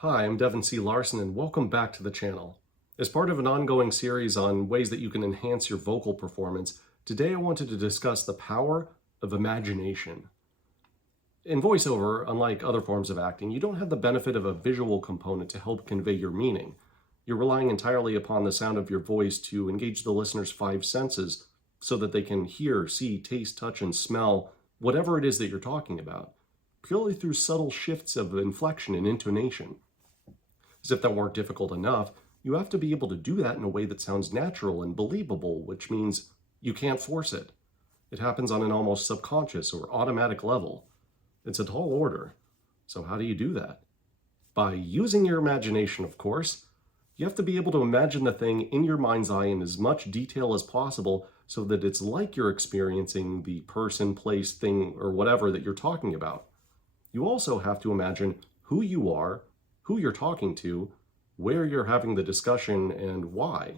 Hi, I'm Devin C. Larson, and welcome back to the channel. As part of an ongoing series on ways that you can enhance your vocal performance, today I wanted to discuss the power of imagination. In voiceover, unlike other forms of acting, you don't have the benefit of a visual component to help convey your meaning. You're relying entirely upon the sound of your voice to engage the listener's five senses so that they can hear, see, taste, touch, and smell whatever it is that you're talking about, purely through subtle shifts of inflection and intonation. As if that weren't difficult enough, you have to be able to do that in a way that sounds natural and believable, which means you can't force it. It happens on an almost subconscious or automatic level. It's a tall order. So how do you do that? By using your imagination, of course. You have to be able to imagine the thing in your mind's eye in as much detail as possible so that it's like you're experiencing the person, place, thing, or whatever that you're talking about. You also have to imagine who you are, who you're talking to, where you're having the discussion, and why.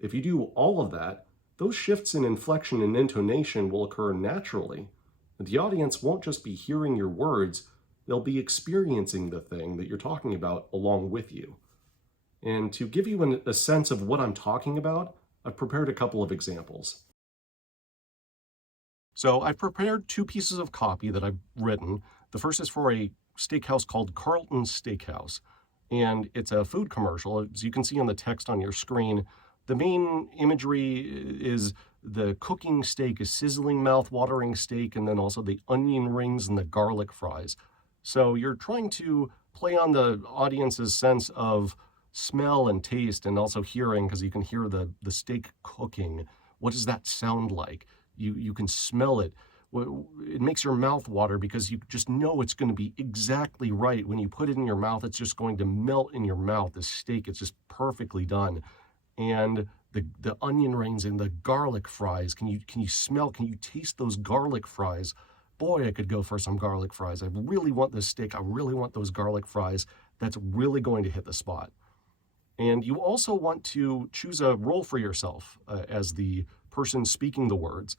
If you do all of that, those shifts in inflection and intonation will occur naturally. The audience won't just be hearing your words, they'll be experiencing the thing that you're talking about along with you. And to give you a sense of what I'm talking about, I've prepared a couple of examples. So I've prepared two pieces of copy that I've written. The first is for a steakhouse called Carlton Steakhouse, and it's a food commercial. As you can see on the text on your screen, the main imagery is the cooking steak, a sizzling, mouth-watering steak, and then also the onion rings and the garlic fries. So you're trying to play on the audience's sense of smell and taste and also hearing, because you can hear the steak cooking. What does that sound like? You can smell it. It makes your mouth water because you just know it's going to be exactly right. When you put it in your mouth, it's just going to melt in your mouth. The steak, it's just perfectly done. And the onion rings and the garlic fries, can you taste those garlic fries? Boy, I could go for some garlic fries. I really want this steak. I really want those garlic fries. That's really going to hit the spot. And you also want to choose a role for yourself as the person speaking the words,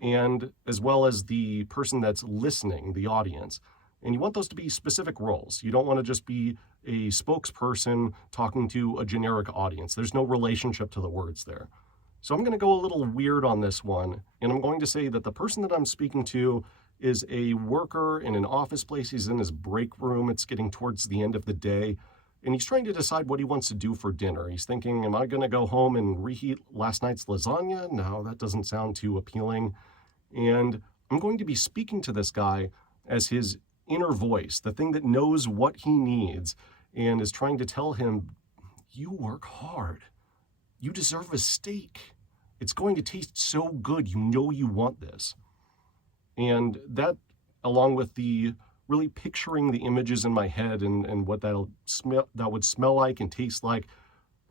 and as well as the person that's listening, the audience. And you want those to be specific roles. You don't want to just be a spokesperson talking to a generic audience. There's no relationship to the words there. So I'm going to go a little weird on this one, and I'm going to say that the person that I'm speaking to is a worker in an office place. He's in his break room. It's getting towards the end of the day, and he's trying to decide what he wants to do for dinner. He's thinking, am I going to go home and reheat last night's lasagna? No, that doesn't sound too appealing. And I'm going to be speaking to this guy as his inner voice, the thing that knows what he needs and is trying to tell him, you work hard. You deserve a steak. It's going to taste so good. You know you want this. And that, along with the really picturing the images in my head and what that would smell like and taste like,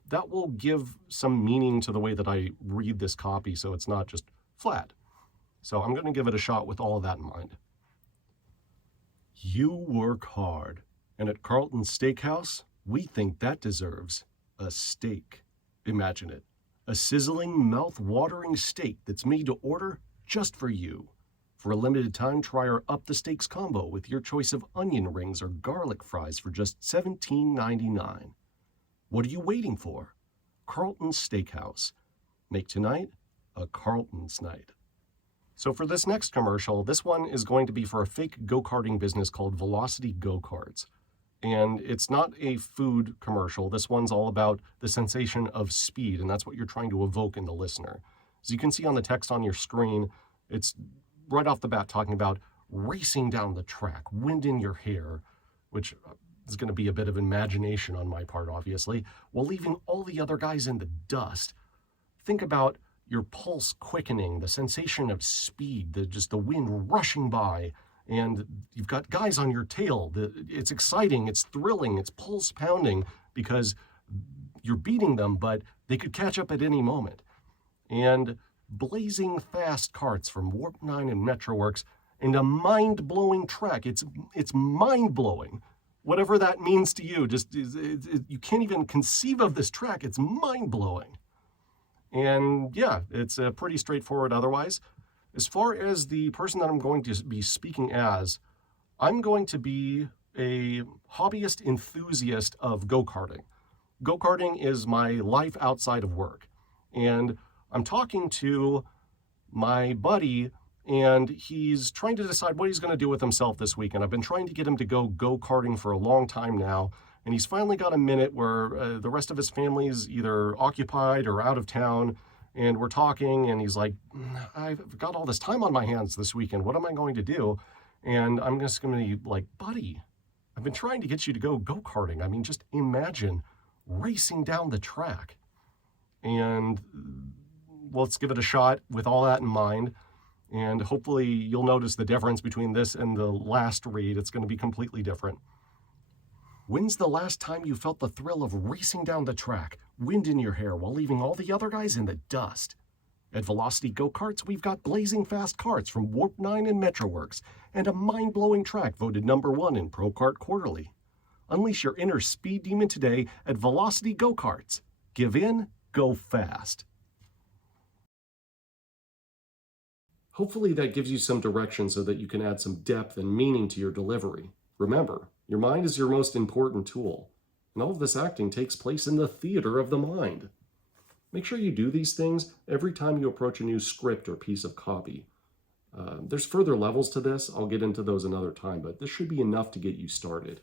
that will give some meaning to the way that I read this copy, so it's not just flat. So I'm going to give it a shot with all of that in mind. You work hard, and at Carlton Steakhouse, we think that deserves a steak. Imagine it, a sizzling, mouth-watering steak that's made to order just for you. For a limited time, try our Up the Steaks combo with your choice of onion rings or garlic fries for just $17.99. What are you waiting for? Carlton Steakhouse. Make tonight a Carlton's night. So for this next commercial, this one is going to be for a fake go-karting business called Velocity Go-karts. And it's not a food commercial. This one's all about the sensation of speed, and that's what you're trying to evoke in the listener. As you can see on the text on your screen, it's right off the bat talking about racing down the track, wind in your hair, which is going to be a bit of imagination on my part, obviously, while leaving all the other guys in the dust. Think about your pulse quickening, the sensation of speed, the wind rushing by, and you've got guys on your tail. It's exciting, it's thrilling, it's pulse pounding because you're beating them, but they could catch up at any moment. And blazing fast carts from Warp 9 and Metroworks, and a mind-blowing track. It's mind-blowing. Whatever that means to you, you can't even conceive of this track. It's mind-blowing. And yeah, it's pretty straightforward otherwise. As far as the person that I'm going to be speaking as, I'm going to be a hobbyist enthusiast of go-karting. Go-karting is my life outside of work. And I'm talking to my buddy, and he's trying to decide what he's going to do with himself this weekend. I've been trying to get him to go-karting for a long time now, and he's finally got a minute where the rest of his family's either occupied or out of town, and we're talking, and he's like, I've got all this time on my hands this weekend. What am I going to do? And I'm just going to be like, buddy, I've been trying to get you to go-karting. I mean, just imagine racing down the track. And let's give it a shot with all that in mind. And hopefully you'll notice the difference between this and the last read. It's going to be completely different. When's the last time you felt the thrill of racing down the track, wind in your hair while leaving all the other guys in the dust? At Velocity Go-Karts, we've got blazing fast karts from Warp 9 and Metroworks, and a mind-blowing track voted #1 in Pro Kart Quarterly. Unleash your inner speed demon today at Velocity Go-Karts. Give in, go fast. Hopefully that gives you some direction so that you can add some depth and meaning to your delivery. Remember, your mind is your most important tool, and all of this acting takes place in the theater of the mind. Make sure you do these things every time you approach a new script or piece of copy. There's further levels to this. I'll get into those another time, but this should be enough to get you started.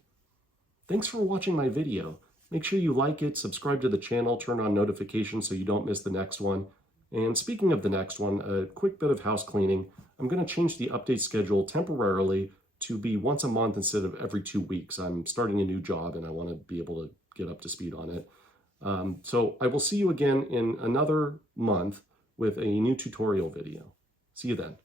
Thanks for watching my video. Make sure you like it, subscribe to the channel, turn on notifications so you don't miss the next one. And speaking of the next one, a quick bit of house cleaning. I'm going to change the update schedule temporarily to be once a month instead of every 2 weeks. I'm starting a new job and I want to be able to get up to speed on it. So I will see you again in another month with a new tutorial video. See you then.